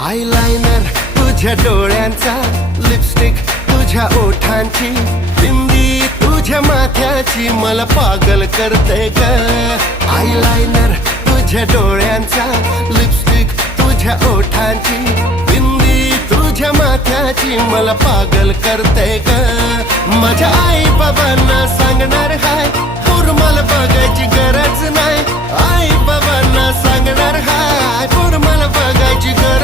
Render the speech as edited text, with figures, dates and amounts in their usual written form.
Eyeliner तुझ्या डोळ्यांचा, lipstick तुझ्या ओठांची, बिंदी तुझ्या माथ्याची मला पागल करते ग. आयलाइनर तुझ्या डोळ्यांचा, लिपस्टिक तुझ्या ओठांची, बिंदी तुझ्या माथ्याची मला पागल करते ग. माझ्या आई बाबांना सांगणार हाय, पूर मला बघायची गरज नाही. आई बाबांना सांगणार हाय, पूर मला बघायची गरज